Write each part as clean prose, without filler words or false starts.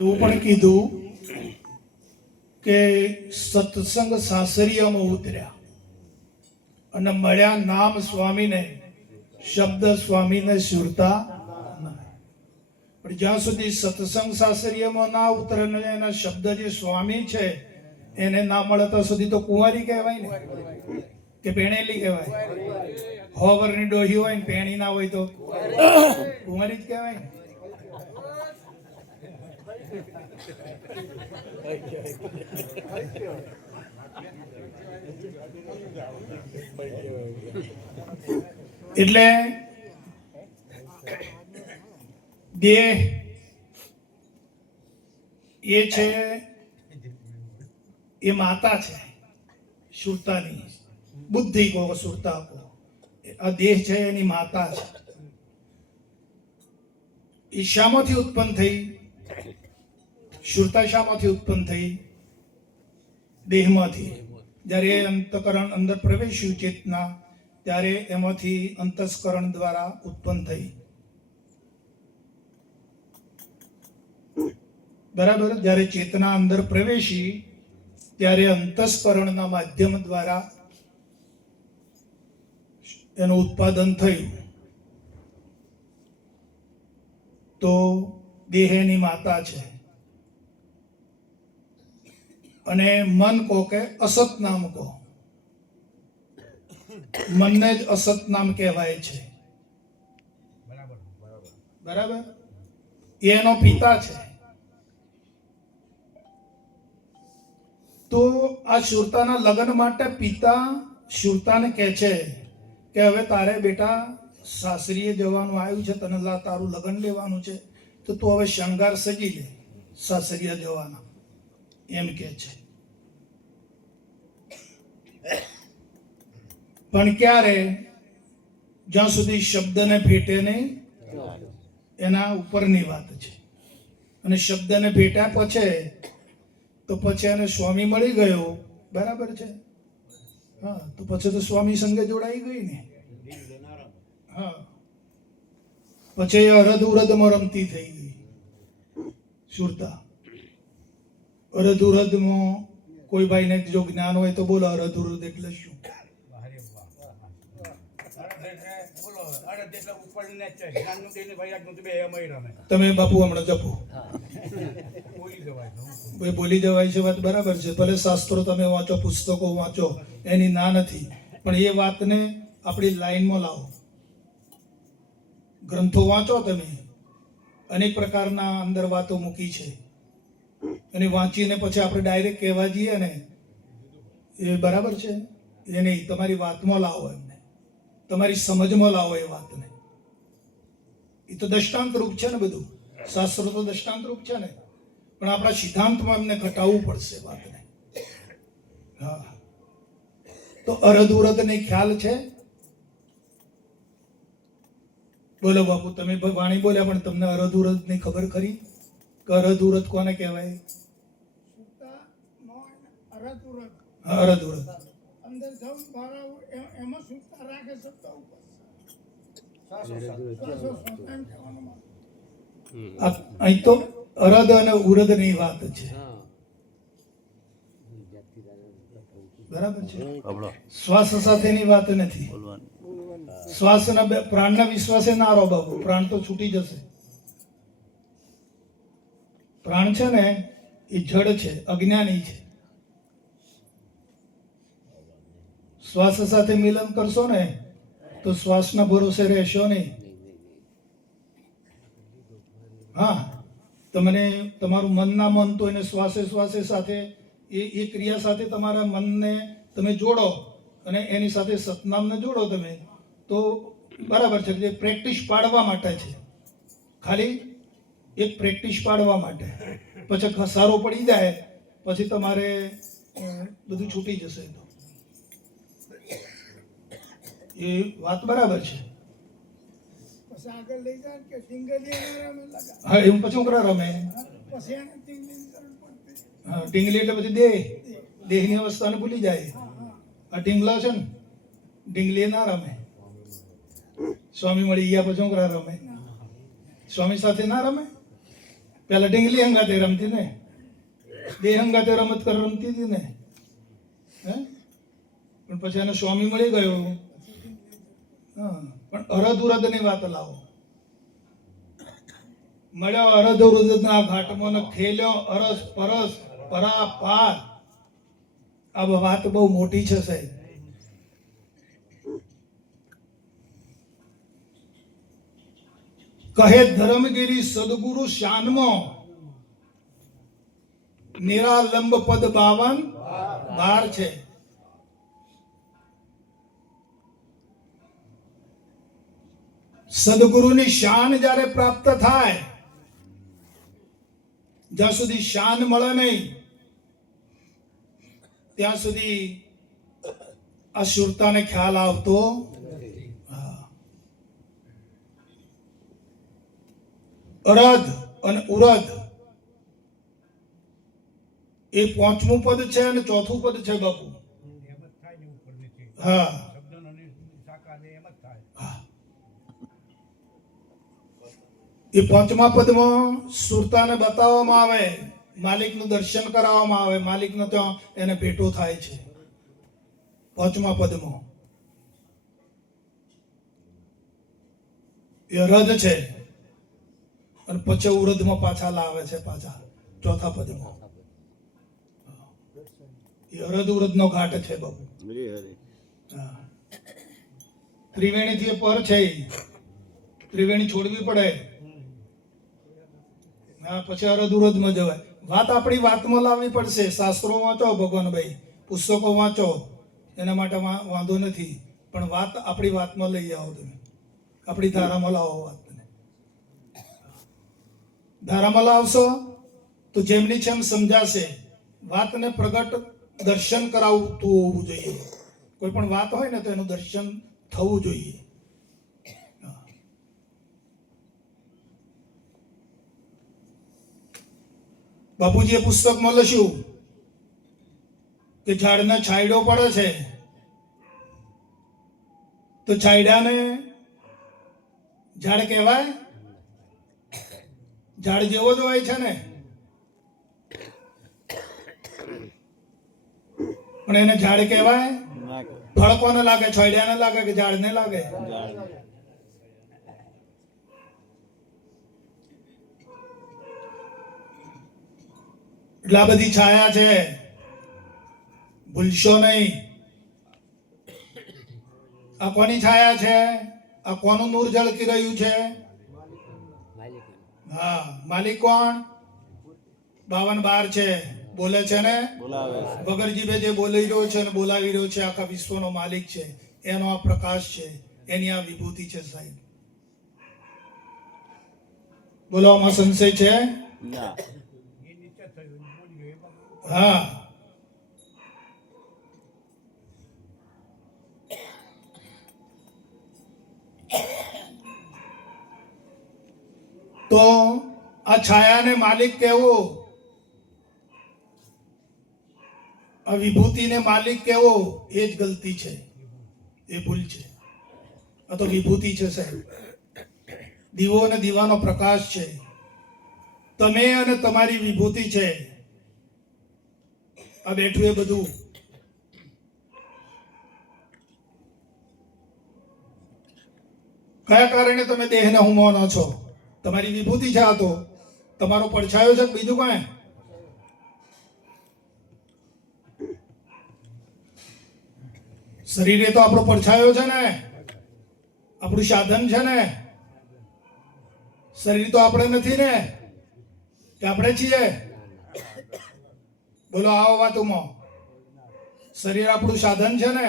એવું પણ કીધું કે સત્સંગ સાસરિયામાં ઉતર્યા અને મળ્યા નામ સ્વામીને, શબ્દ સ્વામીને સુરતા પણ જ્યાં સુધી સત્સંગ સાસરિયામાં ના ઉતરે ને એના શબ્દ જે સ્વામી છે એને ના મળે ત્યાં સુધી તો કુંવારી કહેવાય ને કે પેણેલી કહેવાય. 100 વર્ષની ડોહી હોય ને પેણી ના હોય તો કુંવારી જ કહેવાય ને. એટલે દેહ એ છે એ માતા છે સુરતાની. બુદ્ધિ કહો સુરતા કહો, આ દેહ છે એની માતા છે. એ શામાંથી ઉત્પન્ન થઈ? સુરતા શામાંથી ઉત્પન્ન થઈ? દેહમાંથી. જ્યારે અંતકરણ અંદર પ્રવેશ્યું ચેતના, ત્યારે એમાંથી અંતસ્કરણ દ્વારા ઉત્પન્ન થઈ. બરાબર. જ્યારે ચેતના અંદર પ્રવેશી ત્યારે અંતસ્કરણના માધ્યમ દ્વારા એનું ઉત્પાદન થયું. તો દેહ એની માતા છે. અને મન કહો કે અસત નામ કહો, મનને જ અસત નામ કહેવાય છે. બરાબર. એનો પિતા છે. તો આ સુરતાના લગ્ન માટે પિતા સુરતાને કહે છે કે હવે તારે બેટા સાસરીએ જવાનું આવ્યું છે, તને તારું લગ્ન લેવાનું છે, તો તું હવે શણગાર સજી લે સાસરીએ જવાના, એમ કે છે. પણ ક્યારે? જ્યાં સુધી શબ્દને ભેટે નહીં એના ઉપરની વાત છે. અને શબ્દને ભેટ્યા પછી તો પછી એને સ્વામી મળી ગયો. બરાબર છે. હા, તો પછી તો સ્વામી સંગે જોડાઈ ગઈ ને. હા, પછી અરધ ઉરધમાં રમતી થઈ ગઈ સુરતા. અરધ ઉરધમાં કોઈ ભાઈને જો જ્ઞાન હોય તો બોલો, અરધ ઉરધ એટલે શું? તમે બાપુ હમણાં જપો, બોલી જવાય છે, વાત બરાબર છે. ભલે શાસ્ત્રો તમે વાંચો, પુસ્તકો વાંચો, એની ના નથી, પણ એ વાતને આપણી લાઈનમાં લાવો. ગ્રંથો વાંચો તમે, અનેક પ્રકારના અંદર વાતો મૂકી છે. અને વાંચીને પછી આપણે ડાયરેક્ટ કહેવા જઈએ ને એ બરાબર છે એ નહીં. તમારી વાતમાં લાવો, એમને તમારી સમજમાં લાવો એ વાતને. એ તો દ્રષ્ટાંત રૂપ છે ને બધું. શાસ્ત્રો તો દ્રષ્ટાંત રૂપ છે ને, પણ આપણા સિદ્ધાંતમાં એમને ઘટાડવું પડશે વાતને. હા, તો અરધ ઉરધ ને ખ્યાલ છે? બોલો બાપુ, તમે વાણી બોલ્યા પણ તમને અરધ ઉરધ ની ખબર ખરી? કે અરધ ઉરધ કોને કહેવાય? અરધ ઉરધ અંદર જવું એમાં સુરતા રાખે શબ્દ ઉપર. અહીં તો અરધ અને ઉરધ ની વાત છે. બરાબર છે. શ્વાસ સાથેની વાત નથી. શ્વાસના પ્રાણના વિશ્વાસે ના રહો બાબુ, પ્રાણ તો છૂટી જશે. પ્રાણ છે ને એ જડ છે, અજ્ઞાની છે. શ્વાસ સાથે મિલન કરશો ને તો શ્વાસના ભરોસે રહેશો નહીં. હા, તમને તમારું મન ના મન તો એને શ્વાસે શ્વાસે સાથે એ ક્રિયા સાથે તમારા મનને તમે જોડો અને એની સાથે સતનામને જોડો તમે, તો બરાબર છે. જે પ્રેક્ટિસ પાડવા માટે છે, ખાલી એક પ્રેક્ટિસ પાડવા માટે. પછી ઘસારો પડી જાય પછી તમારે બધું છૂટી જશે. એ વાત બરાબર છે. હા, એમ પછી ઉકરા રમે. હા, ટીંગલી એટલે પછી દેહની અવસ્થાને ભૂલી જાય. આ ટીંગલા છે ને, ડીંગલી ના રમે. સ્વામી મળી ગયા પછી ઉકરા રમે. સ્વામી સાથે ના રમે. પેલા ઢીંગલી હંગાતે રમતી ને, બે હંગાતે રમત રમતી હતી ને, હે? પણ પછી એને સ્વામી મળી ગયો. હા, પણ અરધ ઉરધની વાત લાવો. મળ્યો અરધ ઉરધના ઘાટમાં ને ખેલ્યો અરસ પરસ પરા પાર. આ વાત બહુ મોટી છે સાહેબ. કહે ધર્મગીરી સદગુરુ શાનમાં નિરાલંબ પદ 52 છે. સદગુરુની શાન જ્યારે પ્રાપ્ત થાય, જ્યાં સુધી શાન મળે નહીં ત્યાં સુધી આ સુરતાને ખ્યાલ આવતો. અરધ અને ઉરધ એ 5મું પદ છે અને 4થું પદ છે બાપુ. હા, એ 5મા પદમાં સુરતાને બતાવવામાં આવે, માલિકનું દર્શન કરાવવામાં આવે, માલિકનો ત્યાં એને ભેટો થાય છે 5મા પદમાં. એ અરધ છે અને પછી ઉરધમાં પાછા લાવે છે, પાછા 4થા પદમાં. એ અરધ ઉરધનો ઘાટ છે બાપુ. હા, ત્રિવેણીથી પર છે, ત્રિવેણી છોડવી પડે. હા, પછી અરધ ઉરધમાં જવાય. વાત આપણી વાતમાં લાવવી પડશે. શાસ્ત્રો વાંચો ભગવાનભાઈ, પુસ્તકો વાંચો, એના માટે વાંધો નથી, પણ વાત આપણી વાતમાં લઈ આવો. તમે આપણી ધારામાં લાવો વાતને. ધારામાં લાવશો તો જેમની જેમ સમજાશે. વાતને પ્રગટ દર્શન કરાવતું હોવું જોઈએ. કોઈ પણ વાત હોય ને તો એનું દર્શન થવું જોઈએ. બાપુજીએ પુસ્તકમાં લખ્યું કે ઝાડને છાંયડો પડે છે તો છાંયડાને ઝાડ કહેવાય? ઝાડ જેવો જ હોય છે ને, પણ એને ઝાડ કહેવાય? ફળ કોને લાગે? છાંયડાને લાગે કે ઝાડને લાગે? એટલા બધી છાયા છે, ભૂલશો નહીં. આ કોની છાયા છે? આ કોનું નૂર ઝળકી રહ્યું છે? હા, માલિક કોણ? 52 છે, બોલે છે ને, વગર જીભે જે બોલી રહ્યો છે ને બોલાવી રહ્યો છે, આખા વિશ્વનો માલિક છે. એનો આ પ્રકાશ છે, એની આ વિભૂતિ છે સાહેબ. બોલો, આમાં સંશય છે? હા, તો આ છાયાને માલિક કેવો, આ વિભૂતિને માલિક કેવો, એ જ ગલતી છે, એ ભૂલ છે. આ તો વિભૂતિ છે સાહેબ. દીવો અને દીવાનો પ્રકાશ છે. તમે અને તમારી વિભૂતિ છે. આ બેઠું એ બધું કયા કારણે તમે દેહને હુમવાનો છો? તમારી વિભૂતિ છે. આ તો તમારો પડછાયો છે, બીજું કાંઈ? શરીરે તો આપણો પડછાયો છે ને, આપણું સાધન છે ને. શરીર તો આપણે નથી ને, કે આપણે છીએ? બોલો, આવો વાતોમાં. શરીર આપણું સાધન છે ને,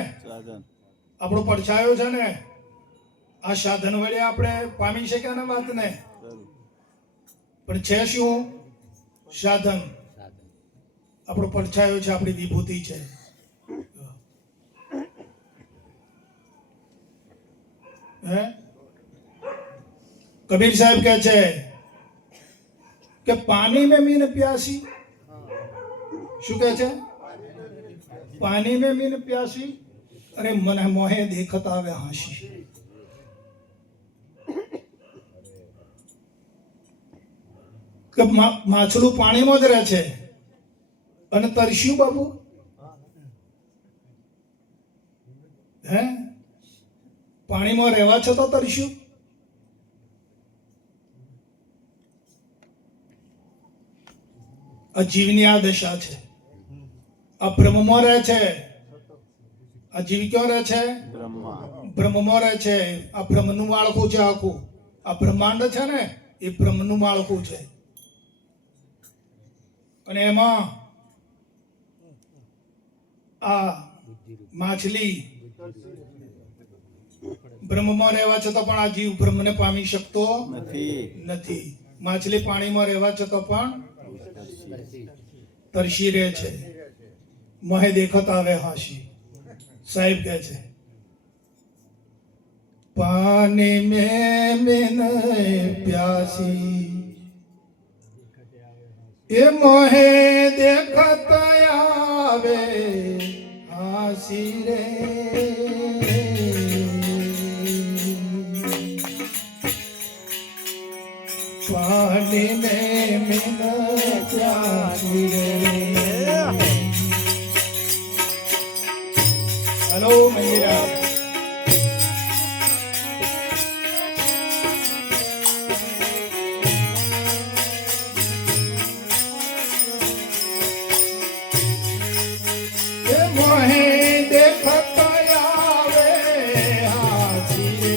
આપણો પડછાયો છે ને. આ સાધન વડે આપણે પામી શક્યા ને વાતને, પણ છે શું? સાધન. આપણો પડછાયો છે, આપણી વિભૂતિ છે. હે, કબીર સાહેબ કહે છે કે પાણી में मीन प्यासी. શું કહે છે? પાણી में मीन प्यासी, અરે મને મોહે દેખત આવે હાંસી. કે માછલું પાણીમાં જ રહે છે અને તરસ્યું બાબુ હે પાણીમાં રહેવા છતાં તરસ્યું. આ જીવની આ દશા છે. આ બ્રહ્મમાં રહે છે. આ જીવ ક્યાં રહે છે? બ્રહ્મમાં રહે છે. આ બ્રહ્મનું માળખું છે આખું. આ બ્રહ્માંડ છે ને એ બ્રહ્મનું માળખું છે. અને એમાં આ માછલી બ્રહ્મમાં રહેવા છતાં પણ આ જીવ બ્રહ્મને પામી શકતો નથી. માછલી પાણીમાં રહેવા છતાં પણ તરસી રહે છે. મોહે દેખત આવે હાશી. સાહેબ કહે છે પાણી में बिन प्यासी એ મોહે દેખત આવે હાસી રે. પાણી में बिन प्यासी रे. हेलो मंदिरा मोहे देखत आवे हासी रे.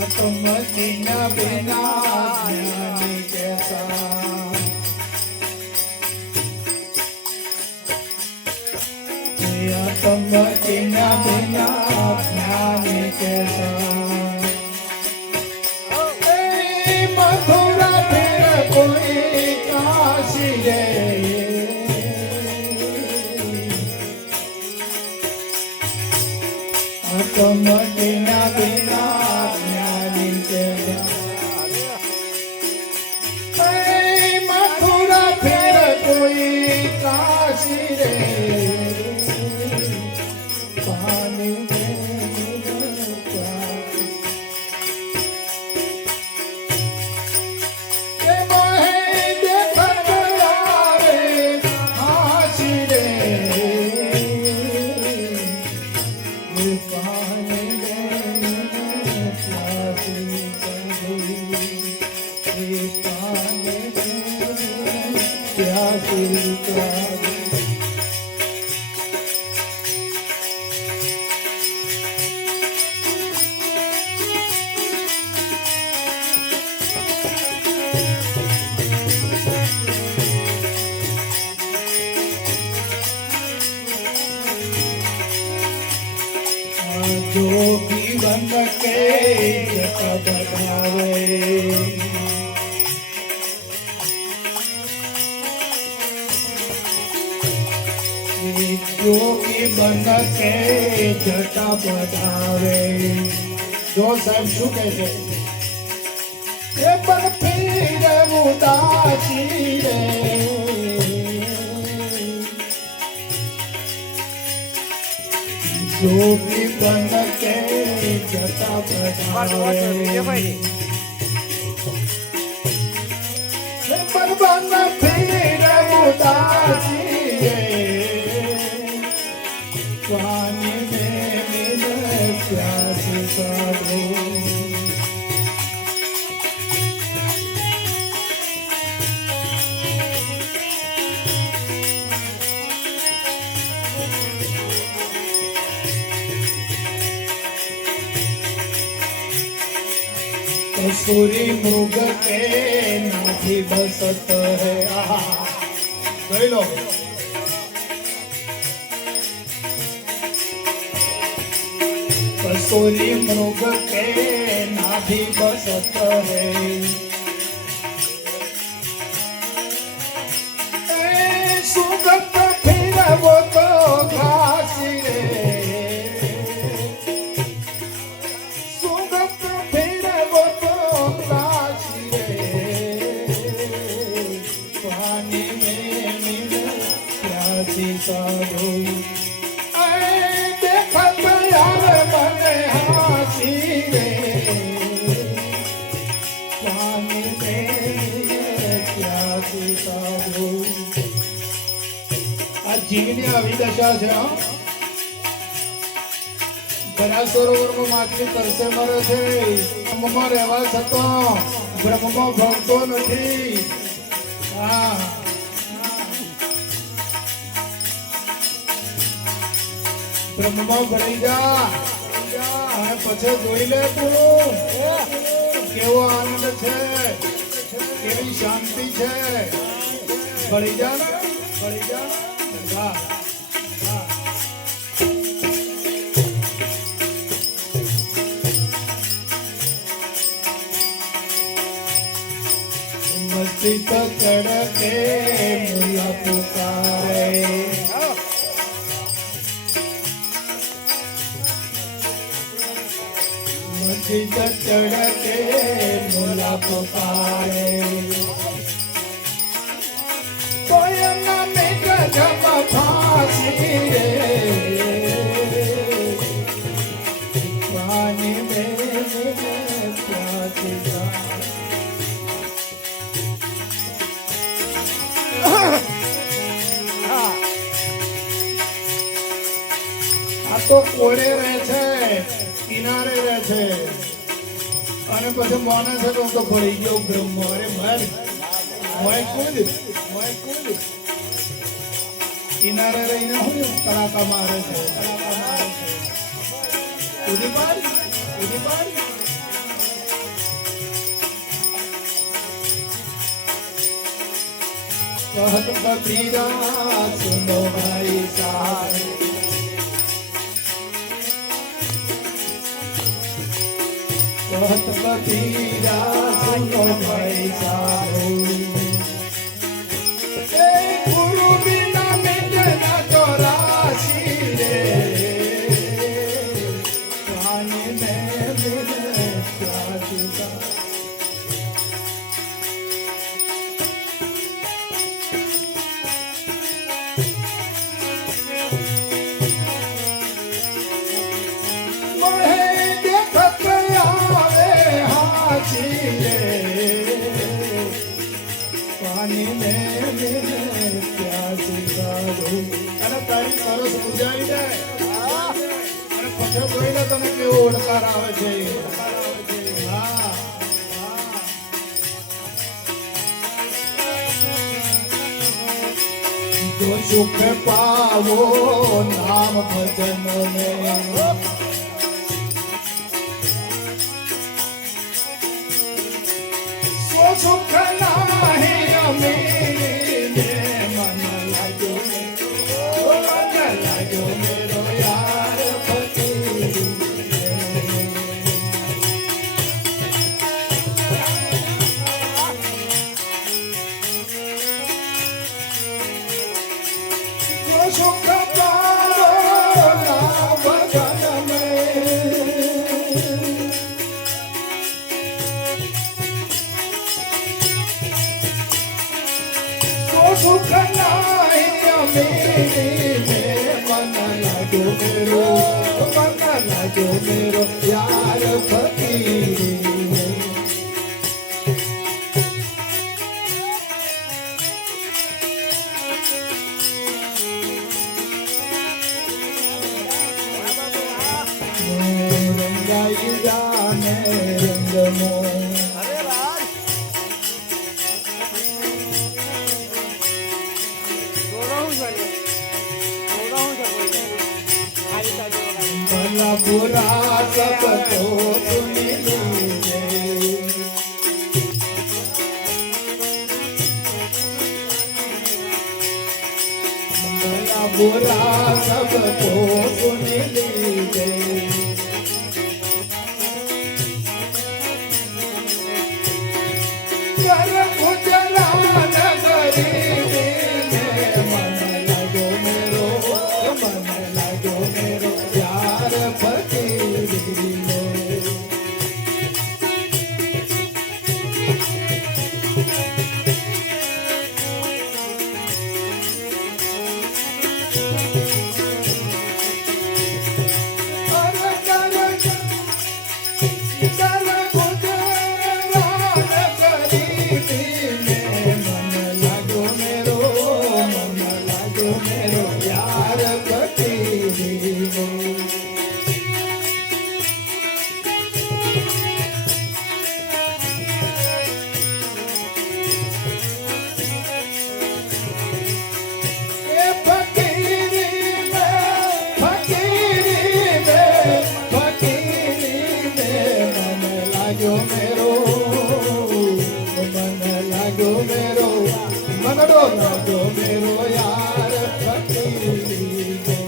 आत्मदीना बिना ज्ञानी कैसा आत्मदीना बिना ज्ञानी कैसा मथुरा फिर कोई काशी रे. आत्मदीना बिना ज्ञानी कैसा मथुरा फिर कोई काशी रे. जोगी बन के जग बनावे जोगी बन के जटा बढ़ावे. जो साहब શું કહે છે એ પર ફીર ઉદાસી રે. जोगी बन के जटा बढ़ावे पर बन फिर उदासी रे. पानी में मिल प्यास साधो कसूरी मृग के नाभि बसत है. જોઈ લો कसूरी मृग के नाभि बसत है. सुगत फिर वो तो घासी रे. सुगत फिर वो तो જી સાધુ દેખત યાર મને હાસી રે સ્વામી ક્યાં જી સાધુ આ જીવની આવી દશા છે ઘણા સરોવરમાં માછલી તરસે મરે છે બ્રહ્મમાં રહેવા છતાં બ્રહ્મમાં ભણતો નથી હા બ્રહ્મમાં ભળી જા અને પછી જોઈ લે તું કેવો આનંદ છે કેવી શાંતિ છે ભળી જા ને ભળી જા વાહ મસ્જિદ ચડકે મુલા પુકારે મસ્જિદ ચડકે મુલા પુકારે કોયના મેં ગજબ ફાંસી રે પાણી મેં પ્યાસી તો કોળે રહે છે કિનારે રહે છે અને પછી માને છે તો હું તો ભળી ગયો બ્રહ્મ અરે મર મોય કુદ કિનારે રહીને હું તડાકા મારે છે ઉડી પાડ કહત કબીરા સુનો ભાઈ સાહેબ कहत कबीरा सुनो भाई साहब गुरु बिना मिटना तो राशि रे पानी में मिले प्यासा પાણી ને પ્યાસી સાધુ અને તારી સરસ ઉજાઈ જાય અને પછી જોઈને તમે કેવો ઓડકાર આવે છે હા જો સુખ પાવો નામ ભજન में सुख नाही मेरे मन लागो मेरो यार फकीर सुख पालो ना भजन सुख नाही मेरे मन लागो मेरो यार फकीर रंगाई जाने रंग मो भला बुरा सब तो सुन लीजिए भला बुरा सब तो सुन लीजिए कर गुजरा नगरी मन लगो मेरो यार फकीर લાજો મેરો યાર ફકીરી રે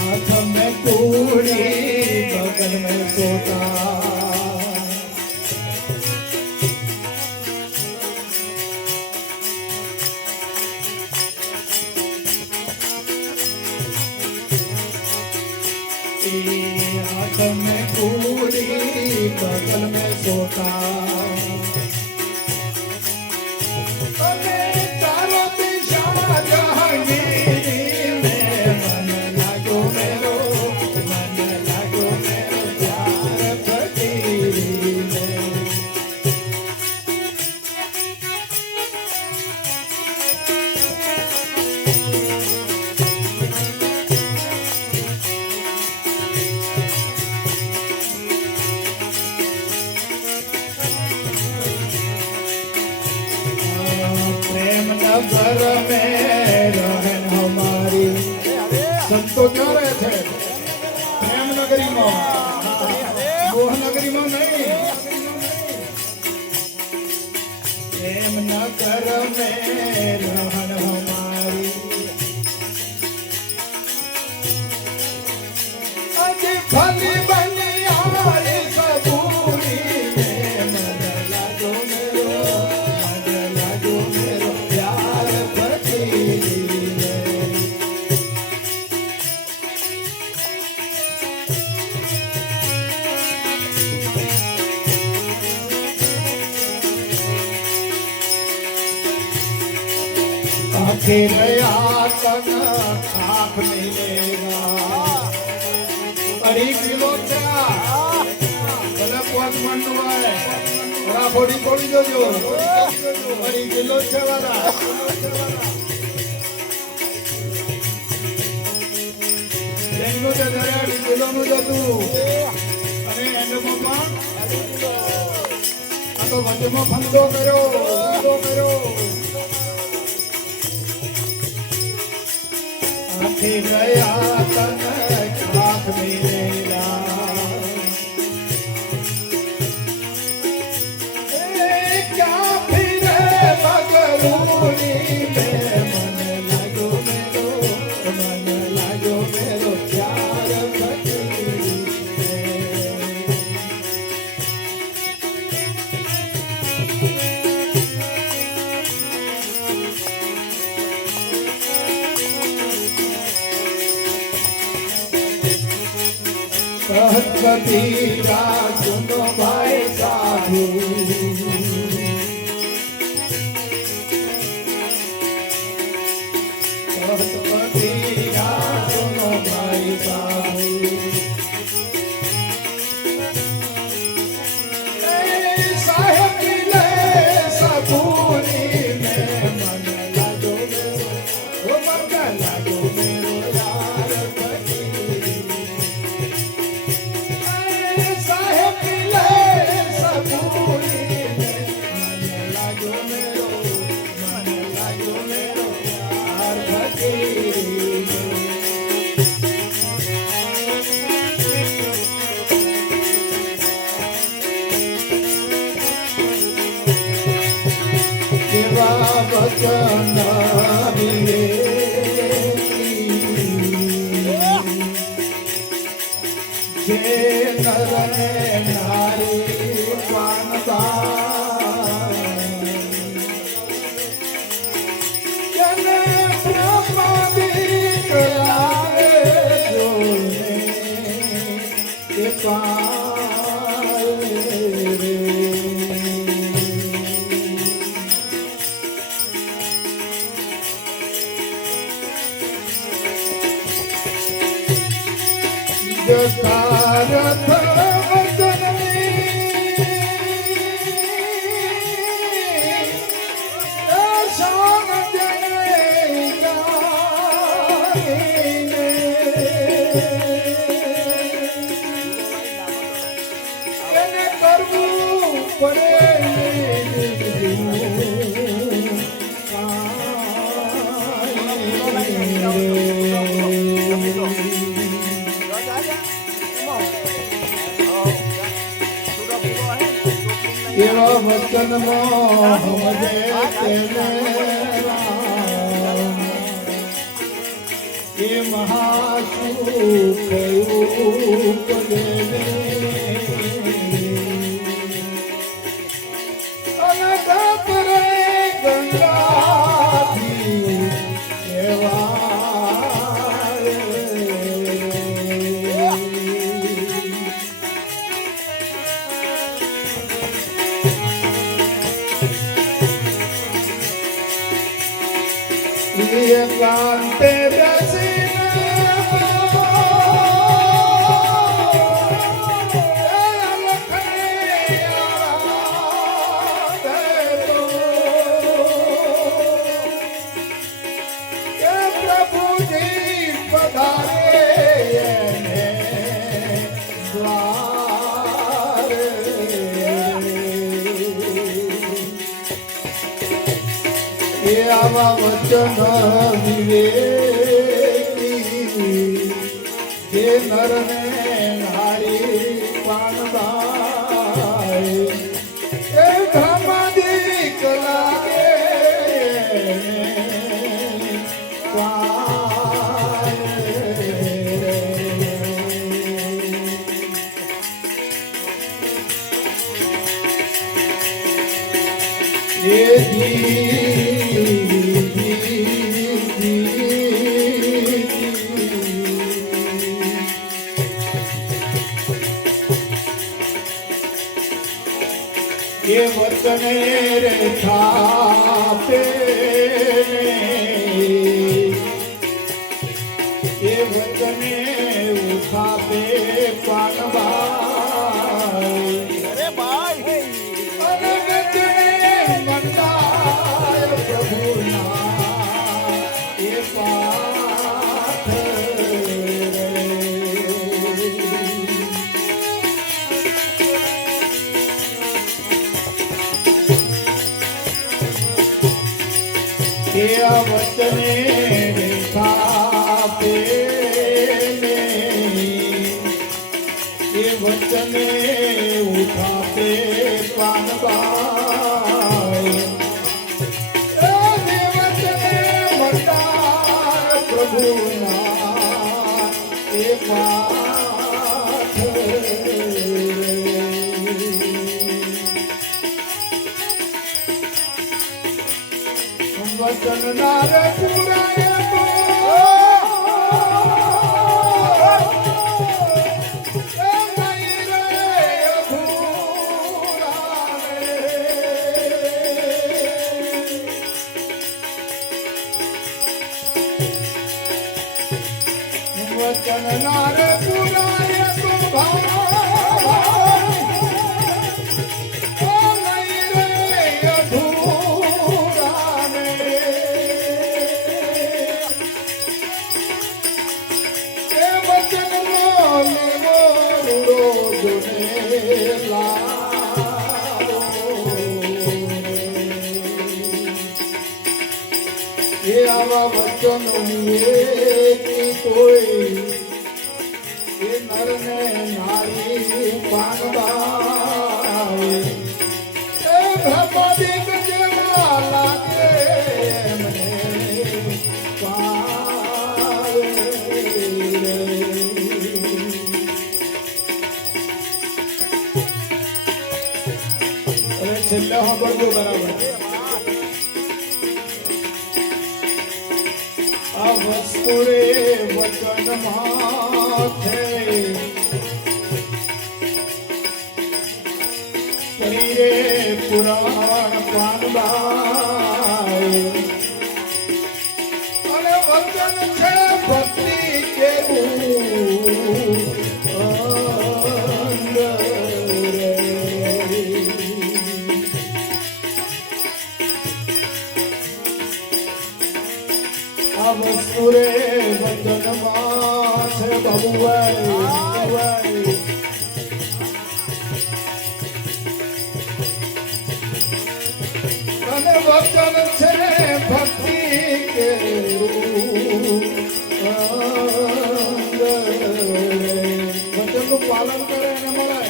हाथ में कूड़ी बगल में सोता हाथ में कूड़ी बगल में सोता घर में रहन हमारी संतो क्या रहे थे प्रेम नगरी में मोह नगरी में नहीं प्रेम नगर में रहन हमारी अज भली बनी आई सबूरी में मन लागो मेरो प्यार फकीरी में आखिर आतन खाक मिलेगा अरे किलो क्या भले पांच मंडवा है और थोड़ी थोड़ी जो अरे किलो छवारा એનો જે દરિયાડી કિલોનો જતું અને એન્ડમાં પણ આ તો વચમાં ફંદો કર્યો આખી ગયા તને ખાક મિલેલા क्या फिरे बगरूनी में मन लागो मेरो प्यार फकीरी कहत कबीरा सुनो भाई साधु वचन जे नर नारी पानदा जने प्रमादी करावे जोने के पाए रे जतारथ वचनी शान जने गाईने એને કરવું પડે એવા વચનમાં સમજે તેને એ મહાસુખ ઉપદેવે અનગત રે ગંગાથી એવા એકાંતે પ્રભુજી પધારે દ્વારે એ આવા વચન વિવેકી જે નરને નારી પાનબાય એ બ્રહ્માદિક લાગે એ વચને રે છાપે એ વચને ઉઠાપે પાનબાઈ અરે ભાઈ અનગત મંદાય પ્રભુના એ પાઠ એ વચને છાપે એ વચને ઉઠાપે પાનબાઈ વચને મંદાર પ્રભુના એ પાઠ વચન નાર પુરાય વચન નાર પુરાય એ આવા વચનો કોઈ એ નરને નારી પાનબાઈ એ બ્રહ્માદિક જેવા લાગે મને છેલ્લે સાંભળજો બરાબર આ વસ્તુ રે વચન માથે શરીરે પુરાણ પાનબાઈ અને વચન છે ભક્તિ કેવું વસ્તુ રે વચનમાં છે બહુવાઈ અને વચન છે ભક્તિ કેવું વચનનું પાલન કરે એને મળે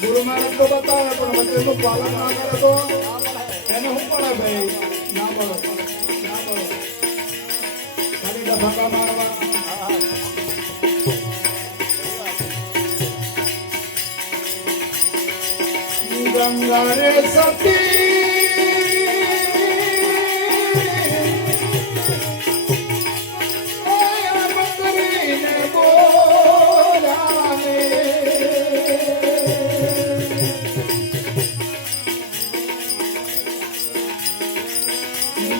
ગુરુ મહારાજ તો બતાવે પણ વચન વસ્તુનું પાલન ના કરે તો એને શું પડે ભાઈ? ના પડે, ના પડે. ખાલી ડફાકા મારવા. ગંગા રે સતી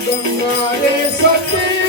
ગંગા રે સતી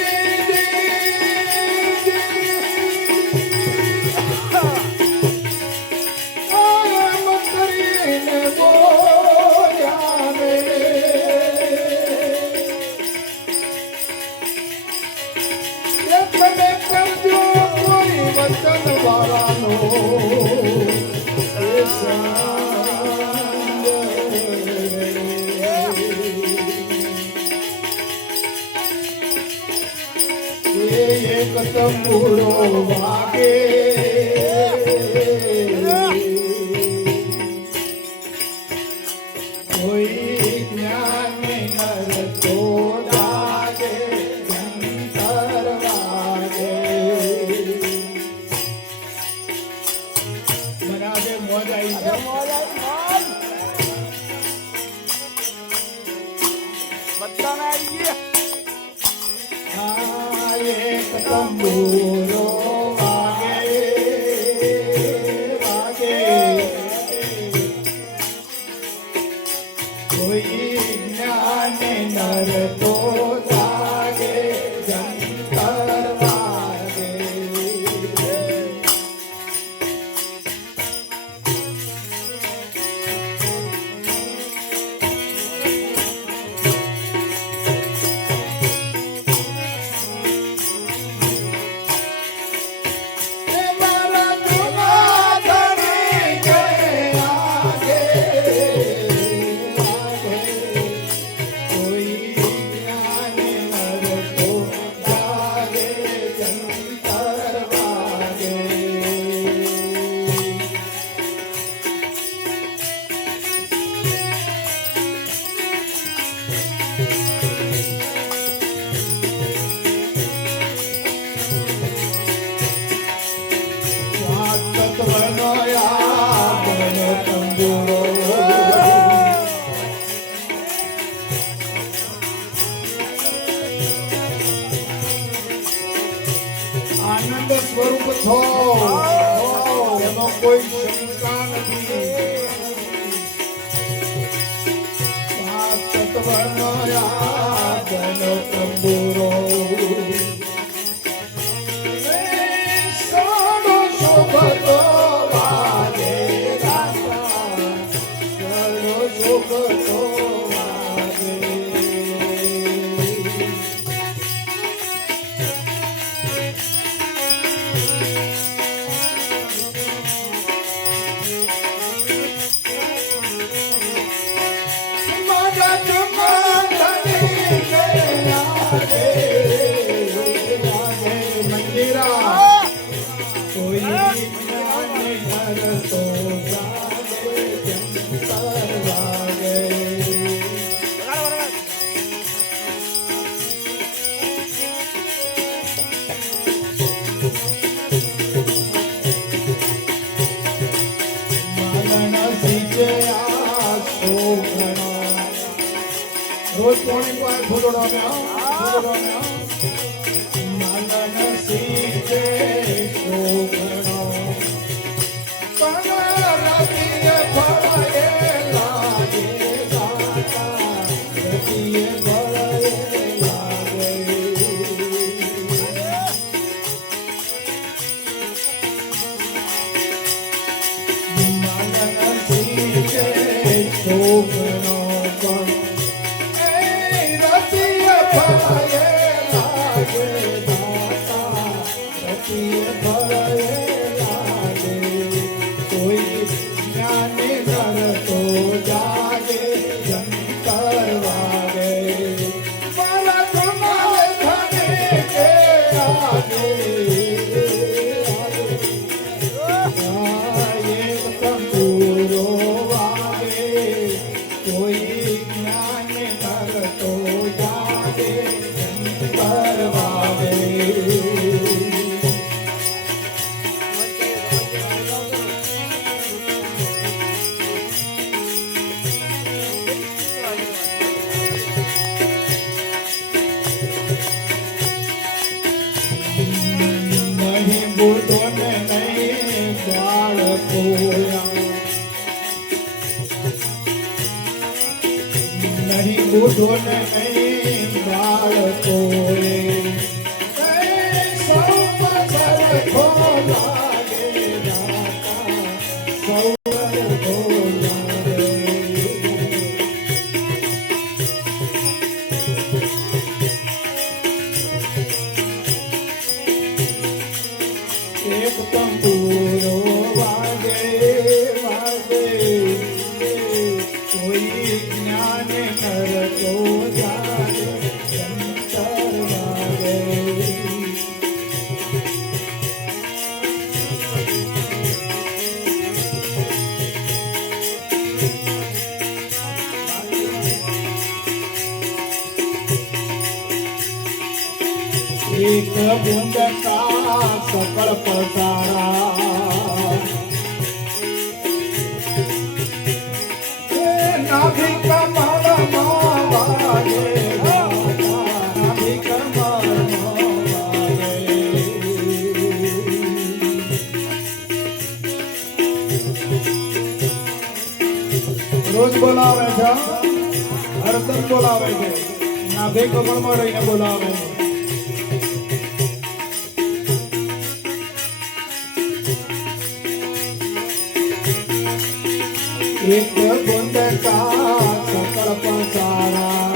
એક તંબુરો વાગે કોઈ જ્ઞાની નર તો લાગે અંતર વાગે. બનાવે મોજ આવી છે. બધાને આવી ગયા. એક તંબુરો વાગે વાગે કોઈ જ્ઞાને નર તો લાગે જંતર વાગે. આનંદ સ્વરૂપ છો એનો કોઈ શંકા નથી. તત્વનો યાદનો તંબુરો સાડો શોભતો વાગે રાતા સાડો શોભતો વાગે. રોજ પોણી પર ફૂલોડો માલન સીતે શોભનો પગરતીએ ફળે લાગે દાતા રતીએ ફળે લાગે. માલન સીતે શોભનો પણ રતીએ ફળે કોઈ જ્ઞાન કરતો જાગે પરવાવે. નહીં બુધો ને નહીં બાળકો, નહીં બુધો ને નહીં બાળકો, સૌ સરખો લાગે દાતા, સૌ સરખો લાગે. એક તંબુરો વાગે વાગે, કોઈ જ્ઞાન કરતો જાગે અંતર વાગે. એક બુંદ કા સકળ પસારા, નાભી કમળમાં વાગે નાભી કમળમાં વાગે. રોજ બોલાવે છે, હરદમ બોલાવે છે, નાભી કમળમાં રહીને બોલાવે છે. એક બુંદ કા સકળ પસારા,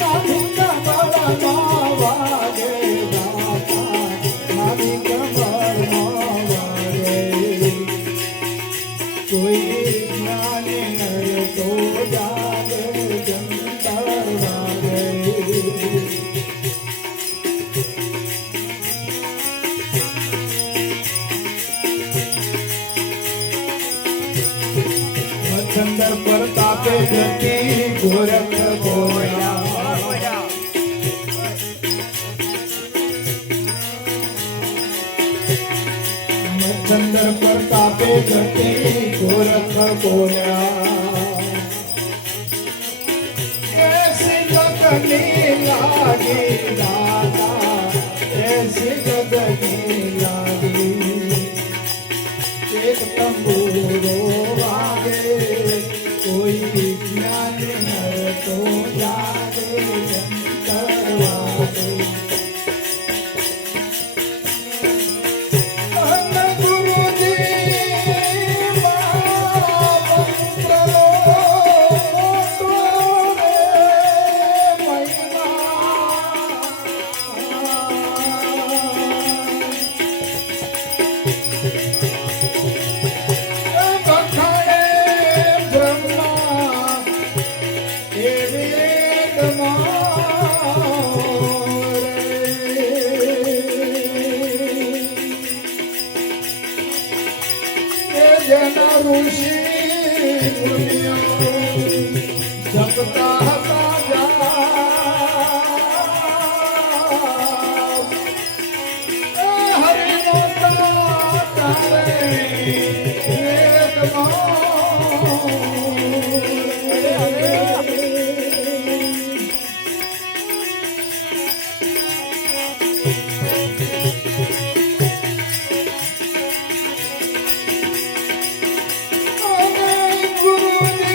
નાભી કમળમાં વાગે દાતા, નાભી કમળમાં વાગે. કોઈ જ્ઞાન કરતો જાગે જંતર વાગે. ચંદર પ્રતાપે જતી ગોરખ બોલ્યા, ચંદર પ્રતાપે જતી ગોરખ બોલ્યા. એસી જગની લાગી દાતા, એસી જગની લાગી. એક તંબુરો વાગે, કોઈ જ્ઞાન નરતો જાગે અંતર વાગે. અન્ન ગુરુજી મંત્ર મોટો રે મહિમા, ઋષિ મુનિઓ જપતા હતા જાપ, હરિનો તારે ગુરુજી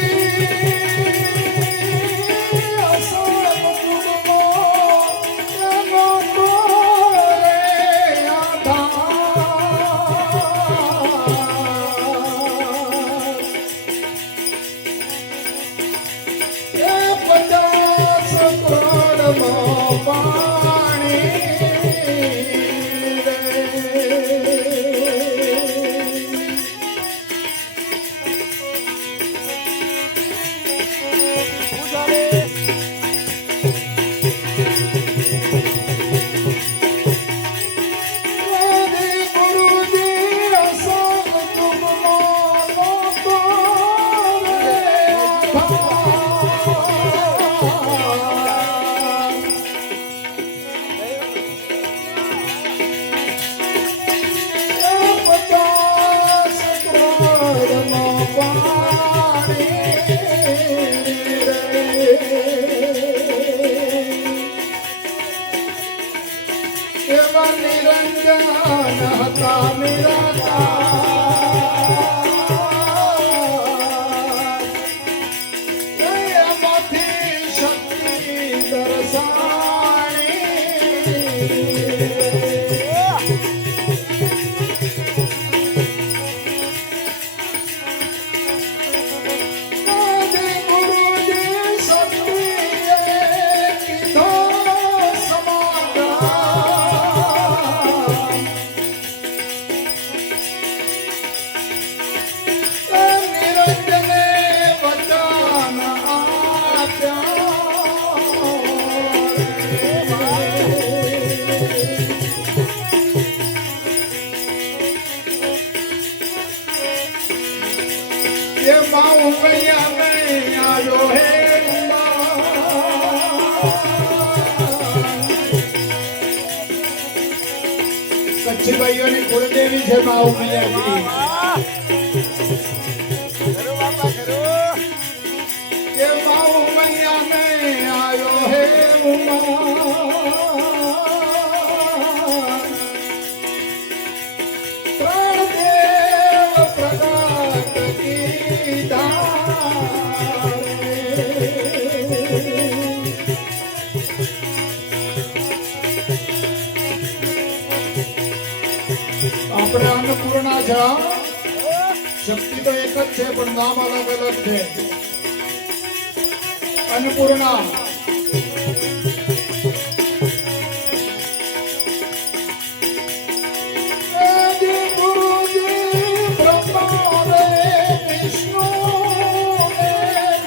એ માઉ મૈયા નહીં આવ્યો હે કચ્છી ભાઈઓની કુળદેવી છે માઉ મૈયાજી ખરું બાપા ખરું એ માઉ મૈયા નહીં આવ્યો હે ત્રણ દેવ પ્રગટ કીધા આપણે અન્નપૂર્ણા છે શક્તિ તો એક જ છે પણ નામ અલગ અલગ છે અન્નપૂર્ણા ગુરુજી બ્રહ્મા રે વિષ્ણુ રે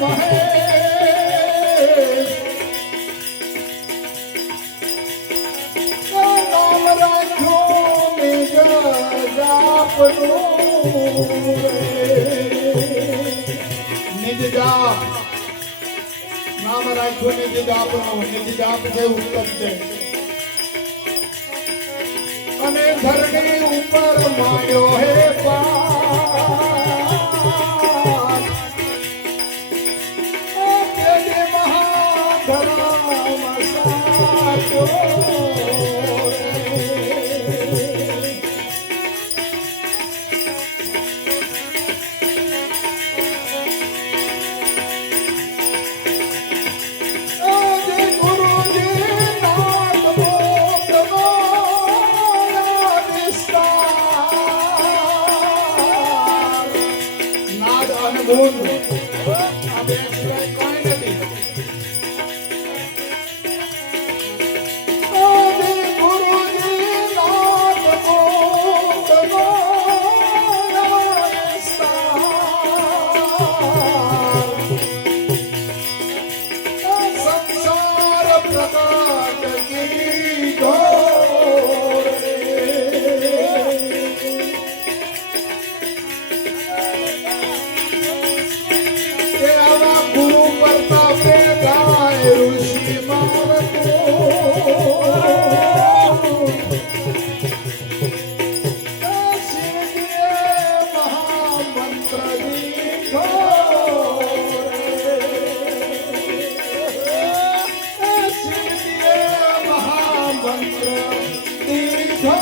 મહેશ નામ રાખ્યો નિજ જાપનું નિજ જાપ નામ રાખ્યું નિજ જાપનું નિજ જાપ છે ઉત્તમ છે અને ધરણી ઉપર માર્યો હે પાર તેજે મહાધરામ સાચો બોલ આ બે સિવાય કાંઈ નથી આદિ ગુરુજી નાથ બોધનો સંસાર પ્રકાટ કીધો ગુરુ પ્રતાપે ગાય ઋષિ મારતો શિવજીએ મહામંત્ર દીધો શિવજીએ મહામંત્ર દીધો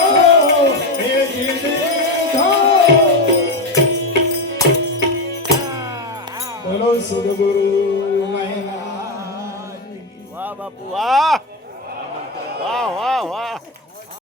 હે દીધો બોલો સદગુરુ મહિના વાહ બાપુ વાહ વાહ વાહ વાહ